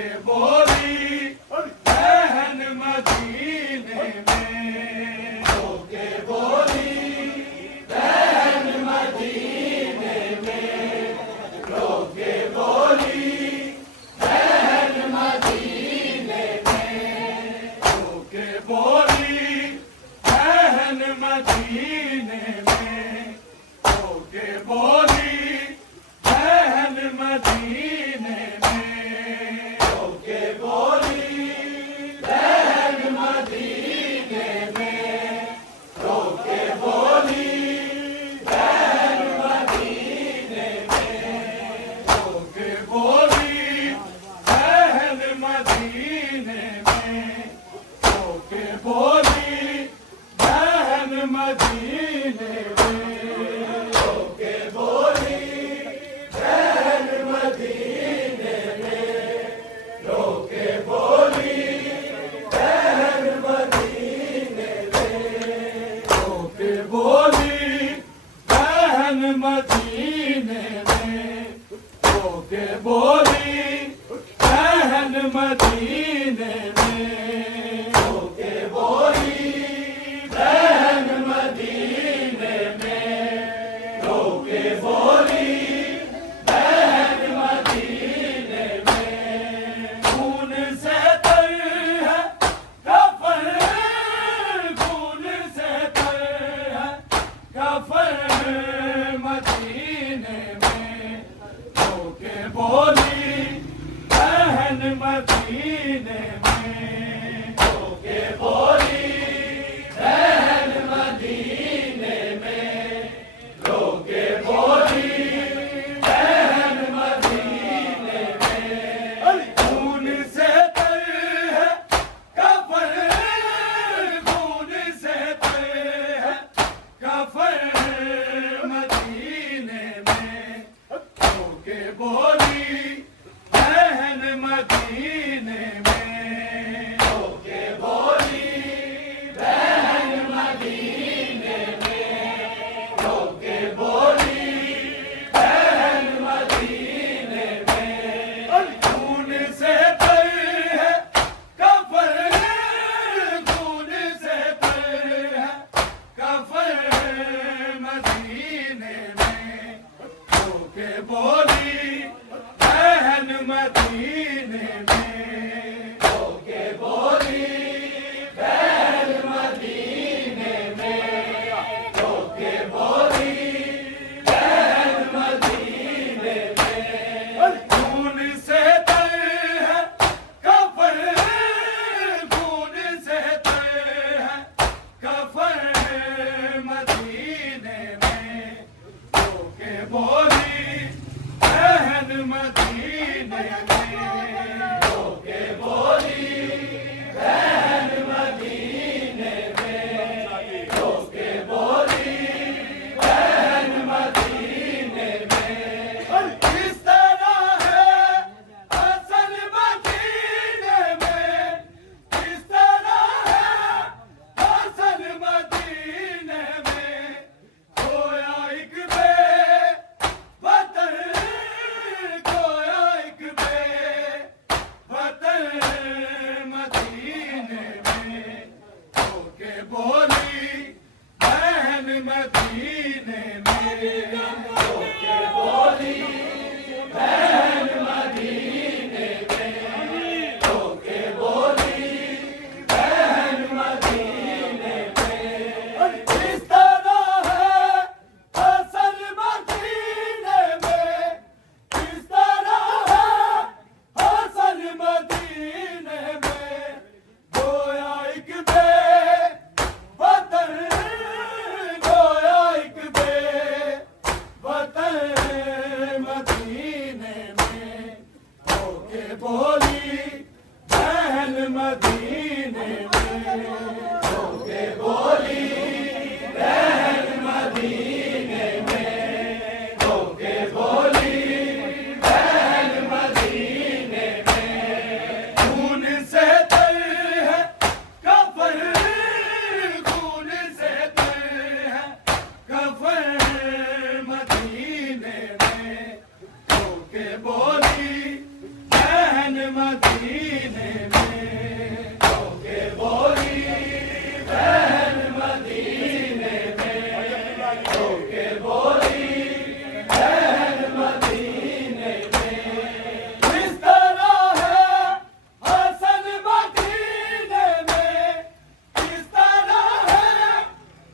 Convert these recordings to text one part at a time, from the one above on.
کے بولی بہن مدینے میں، رو کے بولی بہن مدینے میں، رو کے بولی بہن مدینے میں، رو کے بولی بہن مدینے میں، رو کے بولی بہن مدینے میں، رو کے بولی بہن مدینے میں، رو کے بولی بہن مدینے میں، رو کے بولی بہن مدینے میں، رو کے بولی بہن مدینے میں، رو کے بولی بہن مدینے میں، رو کے بولی بہن مدینے میں، رو کے بولی بہن مدینے میں، رو کے بولی بہن مدینے میں، رو کے بولی بہن مدینے میں، رو کے بولی بہن مدینے میں، خون سے تر ہے کفن، خون سے تر ہے کفن مدینے میں، رو کے بولی بہن مدینے میں، رو کے بولی بہن مدینے میں، رو کے بولی بہن مدینے میں، خون سے تر ہے کفن، خون سے تر ہے کفن مدینے میں، رو کے بولی بہن مدینے میں، رو کے بولی بہن مدینے میں، رو کے بولی بہن مدینے میں، خون سے تر ہے کفن، خون سے تر ہے کفن مدینے میں، رو کے بولی بہن مدینے میں، رو کے بولی بہن مدینے میں، رو کے بولی بہن مدینے میں، خون سے تر ہے کفن، خون سے تر ہے کفن مدینے میں، رو کے بولی بہن مدینے میں، رو کے بولی بہن مدینے میں، رو کے بولی بہن مدینے میں، کس طرح ہے اصل مدینے میں، کس طرح ہے اصل مدینے میں، گویا ایک بے وطن، گویا ایک بے وطن مدینے میں، رو کے بولی بہن مدینے میں، رو کے بولی بہن مدینے میں، رو کے بولی بہن مدینے میں، کس طرح ہے اصل مدینے میں، کس طرح ہے اصل مدینے میں، گویا ایک بے وطن، گویا ایک بے وطن مدینے میں، رو کے بولی بہن مدینے میں، رو کے بولی بہن مدینے میں، رو کے بولی بہن مدینے میں، خون سے تر ہے کفن، خون سے تر ہے کفن مدینے میں، رو کے بولی بہن مدینے میں ہو کے بولی بہن مدینے میں ہو کے بولی بہن مدینے میں اس طرح ہے حسن مدینے میں اس طرح ہے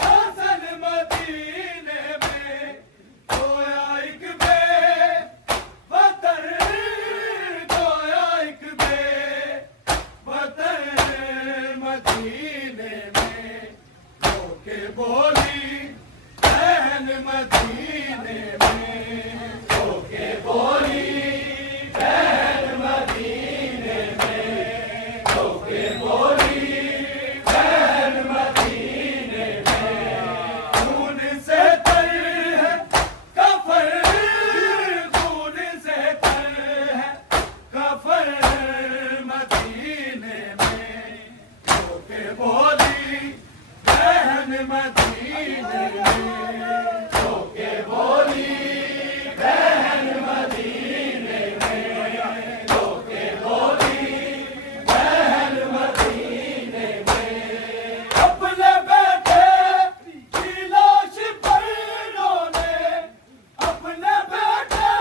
حسن مدینے میں گویا ایک بے وطن گویا ایک بے وطن مدینے میں ہو کے بولی بہن مدینے میں ہو کے بولی بہن مدینے میں ہو کے بولی بہن مدینے میں خون سے تر ہے کفن خون سے تر ہے کفن مدینے میں ہو کے بولی بہن مدینے میں ہو کے بولی بہن مدینے میں ہو کے بولی بہن مدینے میں اپنے بیٹے کی لاش پر رونے اپنے بیٹے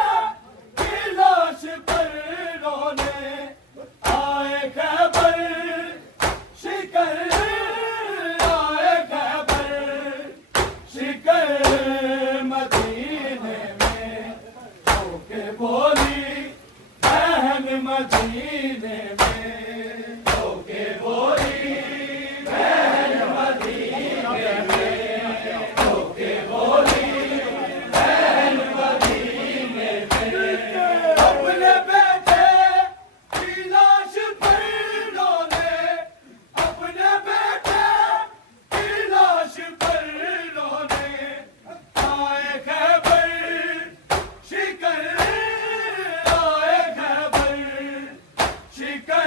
کی لاش پر رونے آئے خیبر شکر آئے خیبر شکر مدینے میں ہو کے بولی بہن مدینے میں ہو کے بولی بہن مدینے میں ہو کے بولی بہن مدینے میں اپنے بیٹے کی لاش پر رونے اپنے بیٹے کی لاش پر رونے آئے خیبر شکر آئے خیبر شکر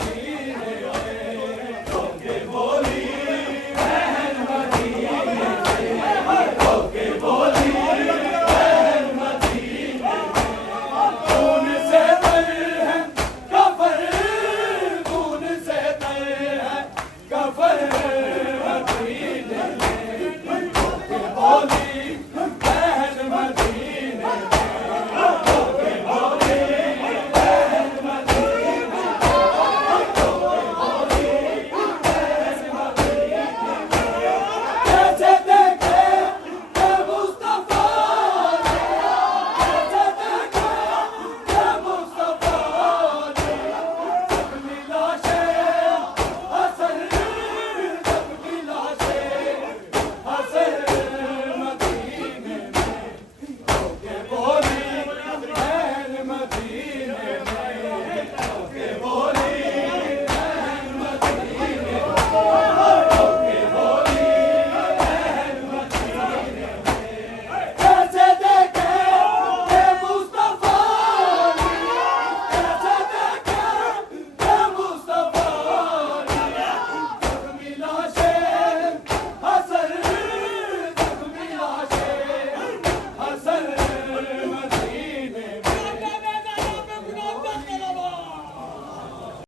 مدینے